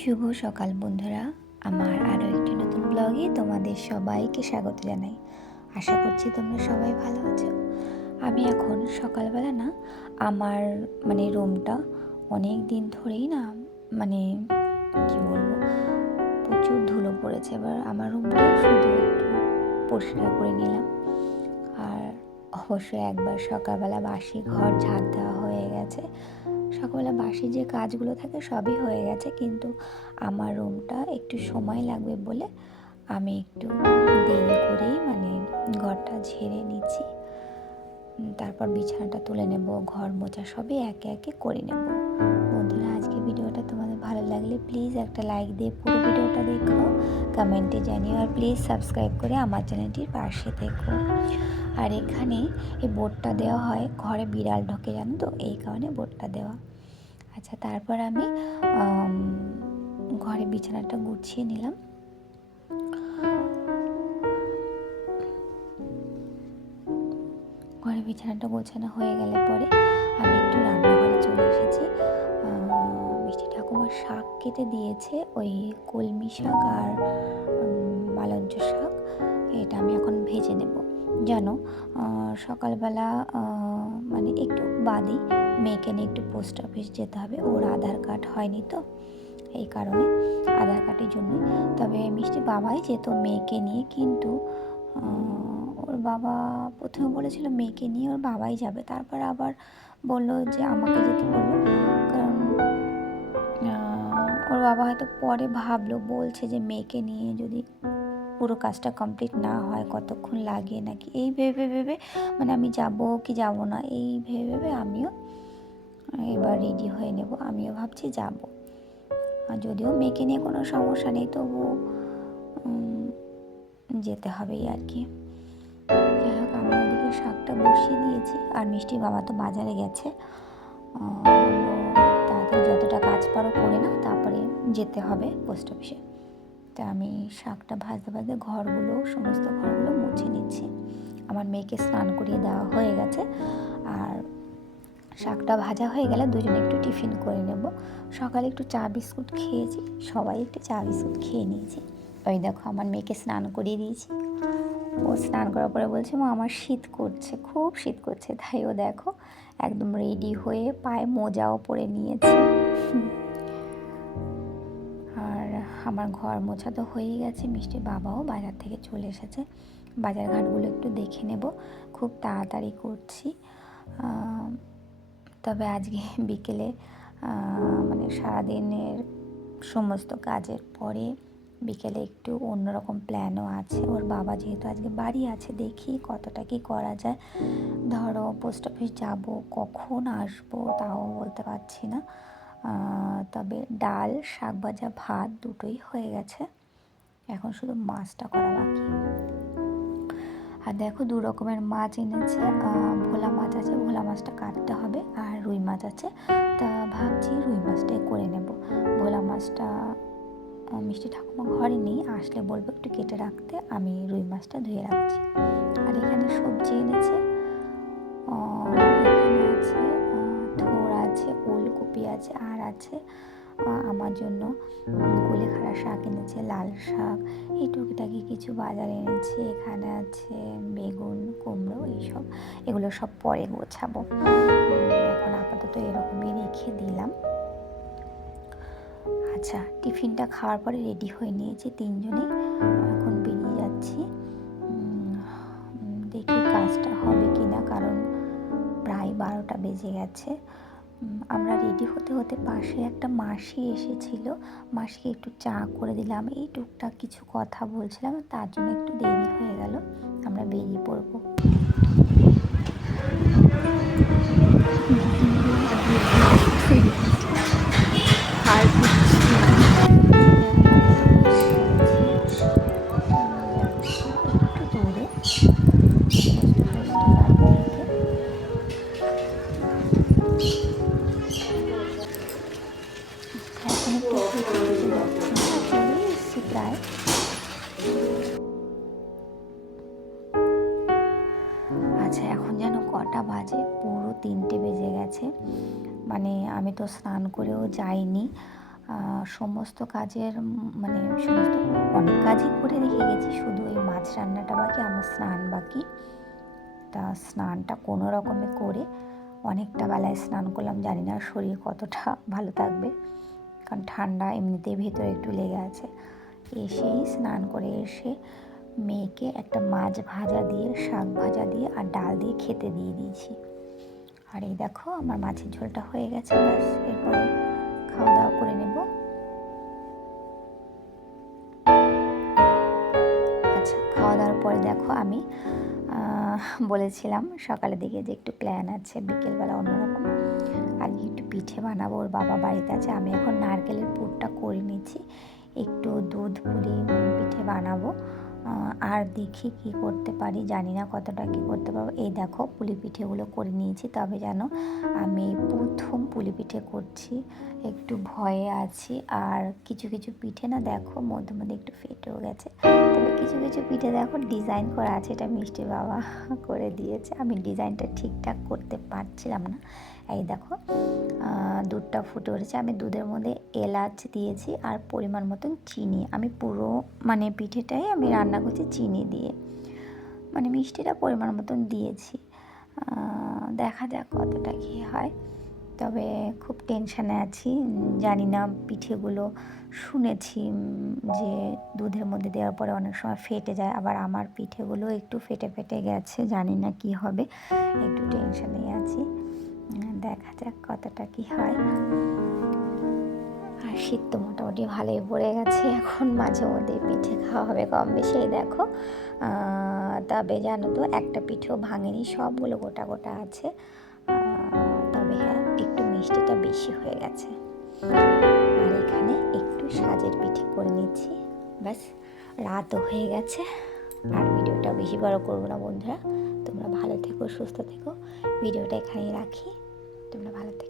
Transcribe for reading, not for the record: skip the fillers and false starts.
শুভ সকাল বন্ধুরা, আমার আরও একটি নতুন ব্লগে তোমাদের সবাইকে স্বাগত জানাই। আশা করছি তোমরা সবাই ভালো আছো। আমি এখন সকালবেলা আমার রুমটা অনেক দিন ধরেই কি বলবো, প্রচুর ধুলো পড়েছে। এবার আমার রুমটা শুধু একটু পরিষ্কার করে নিলাম। আর অবশ্যই একবার সকালবেলা বাসি ঘর ঝাড় দেওয়া হয়ে গেছে। সকালবেলা বাসি যে কাজগুলো থাকে সবই হয়ে গেছে, কিন্তু আমার রুমটা একটু সময় লাগবে বলে আমি একটু দেরি করেই ঘরটা ঝেড়ে নিচ্ছি। তারপর বিছানাটা তুলে নেব, ঘর মোছা সবই একে একে করে নেব। বন্ধুরা, আজকে ভিডিওটা তোমাদের ভালো লাগলে প্লিজ একটা লাইক দিয়ে পুরো ভিডিওটা দেখো, কমেন্টে জানিও, আর প্লিজ সাবস্ক্রাইব করে আমার চ্যানেলটির পাশে থেকো। আর এখানে এই বোর্ডটা দেওয়া হয়, ঘরে বিড়াল ঢোকে জানো তো, এই কারণে বোর্ডটা দেওয়া। আচ্ছা, তারপর আমি ঘরে বিছানাটা গুছিয়ে নিলাম। ঘরে বিছানাটা গোছানো হয়ে গেলে পরে আমি একটু রান্নাঘরে চলে এসেছি। মিষ্টি ঠাকুমা শাক কেটে দিয়েছে, ওই কলমি শাক আর মালঞ্চ শাক। এটা আমি এখন ভেজে নেব। জানো, সকালবেলা একটু বাদই মেয়েকে নিয়ে একটু পোস্ট অফিস যেতে হবে, ওর আধার কার্ড হয়নি তো, এই কারণে আধার কার্ডের জন্য। তবে মিষ্টি বাবাই যেত মেয়েকে নিয়ে, কিন্তু ওর বাবা প্রথমে বলেছিল মেয়েকে নিয়ে ওর বাবাই যাবে, তারপর আবার বললো যে আমাকে যেতে বললো, কারণ ওর বাবা হয়তো পরে বলছে যে মেয়েকে নিয়ে যদি পুরো কাজটা কমপ্লিট না হয় কতক্ষণ লাগে নাকি, এই ভেবে ভেবে আমি যাব কি যাব না, এই ভেবে ভেবে আমিও এবার রেডি হয়ে নেব। আমিও ভাবছি যাব, যদিও মেয়েকে নিয়ে কোনো সমস্যা নেই, তবু যেতে হবেই আর কি। যাই হোক, আমি ওদিকে শাকটা বসিয়ে দিয়েছি, আর মিষ্টি বাবা তো বাজারে গেছে। বললো তাড়াতাড়ি যতটা কাজ পারো করে নাও, তারপরে যেতে হবে পোস্ট অফিসে। তা আমি শাকটা ভাজতে ভাজতে সমস্ত ঘরগুলো মুছে নিচ্ছি। আমার মেয়েকে স্নান করিয়ে দেওয়া হয়ে গেছে, আর শাকটা ভাজা হয়ে গেলে দুজনে একটু টিফিন করে নেব। সকালে একটু চা বিস্কুট খেয়েছি, সবাই একটু চা বিস্কুট খেয়ে নিয়েছি। ওই দেখো, আমার মেয়েকে স্নান করিয়ে দিয়েছি। ও স্নান করার পরে বলছে, মা আমার শীত করছে, খুব শীত করছে। তাই ও দেখো একদম রেডি হয়ে পায়ে মোজাও পরে নিয়েছে। আর আমার ঘর মোছা তো হয়েই গেছে। মিষ্টির বাবাও বাজার থেকে চলে এসেছে। বাজার ঘাটগুলো একটু দেখে নেব, খুব তাড়াতাড়ি করছি। তবে আজকে বিকেলে সারাদিনের সমস্ত কাজের পরে বিকেলে একটু অন্যরকম প্ল্যানও আছে। ওর বাবা যেহেতু আজকে বাড়ি আছে, দেখি কতটা কি করা যায়। ধরো পোস্ট অফিস যাব, কখন আসবো তাও বলতে পারছি না। তবে ডাল, শাক ভাজা, ভাত দুটোই হয়ে গেছে, এখন শুধু মাছটা করা বাকি। আর দেখো, 2 রকমের মাছ এনেছে। ভোলা মাছ আছে, ভোলা মাছটা কাটতে হবে, আর রুই মাছ আছে। তা ভাবছি রুই মাছটাই করে নেব। ভোলা মাছটা মিষ্টি ঠাকুমা ঘরে নেই, আসলে বলবো একটু কেটে রাখতে, আমি রুই মাছটা ধুয়ে রাখছি। আর এখানে সবজি এনেছে, এখানে আছে থোড় আছে, ওলকপি আছে, আর আছে আমার জন্য কুলেখাড়া শাক এনেছে, লাল শাক, এই টুকিটাকি কিছু বাজার এনেছে। এখানে আছে বেগুন, কুমড়ো, এইসব, এগুলো সব পরে গোছাবো। এখন আপাতত এরকমই রেখে দিলাম। আচ্ছা, টিফিনটা খাওয়ার পরে রেডি হয়ে নিয়েছি তিনজনেই, এখন বেরিয়ে যাচ্ছি। দেখি কাজটা হবে কি না, কারণ প্রায় 12টা বেজে গেছে। আমরা রেডি হতে হতে পাশে একটা মাসি এসেছিল, মাসিকে একটু চা করে দিলাম, এই টুকটাক কিছু কথা বলছিলাম, তার জন্য একটু দেরি হয়ে গেল। আমরা বেরিয়ে পড়বো। একটু দূরে এখন একটু চলে এসেছি প্রায়। আচ্ছা, এখন যেন কটা বাজে, পুরো 3টে বেজে গেছে। আমি তো স্নান করেও যাইনি, সমস্ত কাজের মানে সমস্ত অনেক কাজই করে রেখে গেছি, শুধু এই মাছ রান্নাটা বাকি, আমার স্নান বাকি। তা স্নানটা কোনো রকমে করে অনেকটা বেলায় স্নান করলাম, জানি না শরীর কতটা ভালো থাকবে, কারণ ঠান্ডা এমনিতেই ভেতরে একটু লেগে আছে। এসেই স্নান করে এসে মেয়েকে একটা মাছ ভাজা দিয়ে, শাক ভাজা দিয়ে আর ডাল দিয়ে খেতে দিয়ে দিয়েছি। আর এই দেখো আমার মাছের ঝোলটা হয়ে গেছে, ব্যাস এরপরে খাওয়া দাওয়া করে নেব। আচ্ছা, খাওয়া দাওয়ার পরে দেখো আমি বলেছিলাম সকালের দিকে যে একটু প্ল্যান আছে বিকেলবেলা অন্যরকম, আর একটু পিঠে বানাবো, ওর বাবা বাড়িতে আছে। আমি এখন নারকেলের পুরটা করে নিচ্ছি, একটু দুধ পুলি পিঠে বানাবো। আর দেখি কি করতে পারি, জানি না কতটা কি করতে পারবো। এই দেখো পুলি পিঠেগুলো করে নিয়েছি, তবে যেন আমি প্রথম পুলি পিঠে করছি, একটু ভয়ে আছি। আর কিছু কিছু পিঠে না দেখো মধ্যে মধ্যে একটু ফেটেও গেছে, তবে কিছু কিছু পিঠে দেখো ডিজাইন করা আছে, এটা মিষ্টি বাবা করে দিয়েছে। আমি ডিজাইনটা ঠিকঠাক করতে পারছিলাম না। এই দেখো দুধটা ফুটে উঠেছে, আমি দুধের মধ্যে এলাচ দিয়েছি আর পরিমাণ মতন চিনি। আমি পুরো মানে পিঠেটাই আমি রান্না করছি চিনি দিয়ে, মানে মিষ্টিটা পরিমাণ মতন দিয়েছি। দেখা যাক কতটা কী হয়, তবে খুব টেনশানে আছি। জানি না পিঠেগুলো শুনেছি যে দুধের মধ্যে দেওয়ার পরে অনেক সময় ফেটে যায়, আবার আমার পিঠেগুলো একটু ফেটে ফেটে গেছে, জানি না কি হবে, একটু টেনশানেই আছি। দেখা যাক কতটা কি হয়। আর শীত তো মোটামুটি ভালোই পড়ে গেছে, এখন মাঝে মধ্যে পিঠে খাওয়া হবে কম বেশি। দেখো তবে জানো তো একটা পিঠেও ভাঙেনি, সবগুলো গোটা গোটা আছে। তবে হ্যাঁ একটু মিষ্টিটা বেশি হয়ে গেছে। আর এখানে একটু সাজের পিঠে করে নিচ্ছি, ব্যাস রাতও হয়ে গেছে। আর ভিডিওটা বেশি বড় করবো না বন্ধুরা, তোমরা ভালো থেকো, সুস্থ থেকো। ভিডিওটা এখানেই রাখি, তোমরা ভালো থেকো।